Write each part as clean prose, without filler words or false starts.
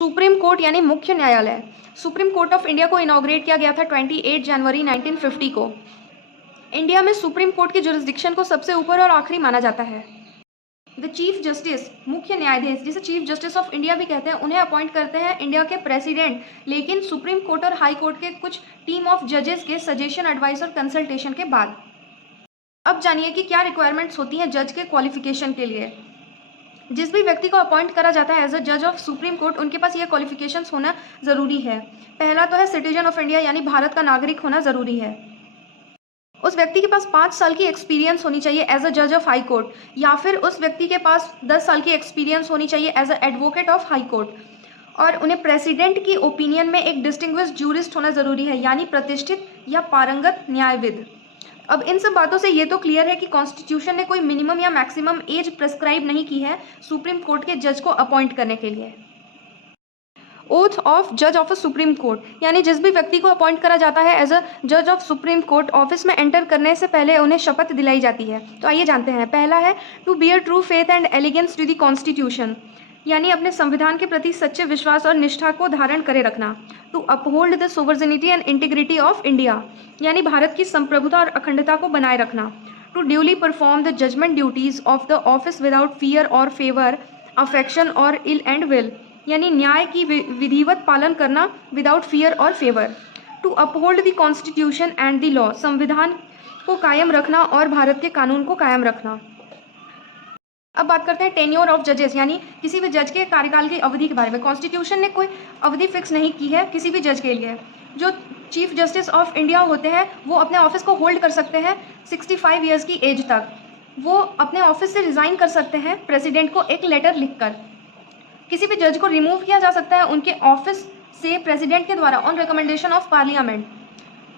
Supreme court यानी मुख्य न्यायालय। सुप्रीम कोर्ट ऑफ इंडिया को इनॉग्रेट किया गया था 28 जनवरी 1950 को। इंडिया में सुप्रीम कोर्ट की जुरिस्डिक्शन को सबसे ऊपर और आखिरी माना जाता है। द चीफ जस्टिस, मुख्य न्यायाधीश, जिसे चीफ जस्टिस ऑफ इंडिया भी कहते हैं, उन्हें अपॉइंट करते हैं इंडिया के प्रेसिडेंट, लेकिन सुप्रीम कोर्ट और हाई कोर्ट के कुछ टीम ऑफ जजेस के सजेशन, एडवाइस और कंसल्टेशन के बाद। अब जानिए कि क्या रिक्वायरमेंट्स होती हैं जज के क्वालिफिकेशन के लिए। जिस भी व्यक्ति को अपॉइंट करा जाता है एज अ जज ऑफ सुप्रीम कोर्ट, उनके पास ये क्वालिफिकेशंस होना ज़रूरी है। पहला तो है सिटीजन ऑफ इंडिया, यानी भारत का नागरिक होना ज़रूरी है। उस व्यक्ति के पास 5 साल की एक्सपीरियंस होनी चाहिए एज अ जज ऑफ हाई कोर्ट, या फिर उस व्यक्ति के पास 10 साल की एक्सपीरियंस होनी चाहिए as a advocate of high court. और उन्हें प्रेसिडेंट की ओपिनियन में एक डिस्टिंग्विश्ड जूरिस्ट होना ज़रूरी है, यानी प्रतिष्ठित या पारंगत न्यायविद। अब इन सब बातों से ये तो क्लियर है कि कॉन्स्टिट्यूशन ने कोई मिनिमम या मैक्सिमम एज प्रेस्क्राइब नहीं की है सुप्रीम कोर्ट के जज को अपॉइंट करने के लिए। ओथ ऑफ जज ऑफ अ सुप्रीम कोर्ट, यानी जिस भी व्यक्ति को अपॉइंट करा जाता है एज अ जज ऑफ सुप्रीम कोर्ट, ऑफिस में एंटर करने से पहले उन्हें शपथ दिलाई जाती है। तो आइए जानते हैं। पहला है to bear true faith and allegiance to the constitution, यानी अपने संविधान के प्रति सच्चे विश्वास और निष्ठा को धारण करे रखना। To uphold the sovereignty and integrity of India, यानी भारत की संप्रभुता और अखंडता को बनाए रखना। To duly perform the judgement duties of the office without fear और फेवर, अफेक्शन और इल एंड विल, यानी न्याय की विधिवत पालन करना विदाउट फियर और favour. To uphold the constitution and the law, संविधान को कायम रखना और भारत के कानून को कायम रखना। अब बात करते हैं टेन्योर ऑफ जजेस, यानी किसी भी जज के कार्यकाल की अवधि के बारे में। कॉन्स्टिट्यूशन ने कोई अवधि फिक्स नहीं की है किसी भी जज के लिए। जो चीफ जस्टिस ऑफ इंडिया होते हैं वो अपने ऑफिस को होल्ड कर सकते हैं 65 ईयर्स की एज तक। वो अपने ऑफिस से रिज़ाइन कर सकते हैं प्रेसिडेंट को एक लेटर लिखकर। किसी भी जज को रिमूव किया जा सकता है उनके ऑफिस से प्रेसिडेंट के द्वारा on recommendation of parliament.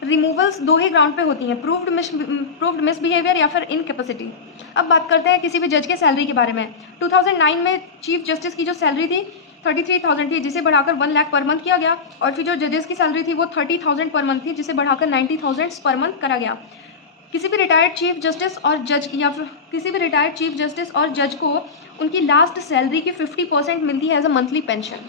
Removals 2 he ground पे होती हैं, प्रूव्ड मिसबिहेवियर या फिर इनकेपेसिटी। अब बात करते हैं किसी भी जज के सैलरी के बारे में। 2009 में चीफ जस्टिस की जो सैलरी थी 33,000 थी, जिसे बढ़ाकर 1 लाख पर मंथ किया गया। और फिर जो जजेस की सैलरी थी वो 30,000 पर मंथ थी, जिसे बढ़ाकर 90,000 पर मंथ करा गया। किसी भी रिटायर्ड चीफ जस्टिस और जज या फिर किसी भी रिटायर्ड चीफ जस्टिस और जज को उनकी लास्ट सैलरी की 50% मिलती है एज अ मंथली पेंशन।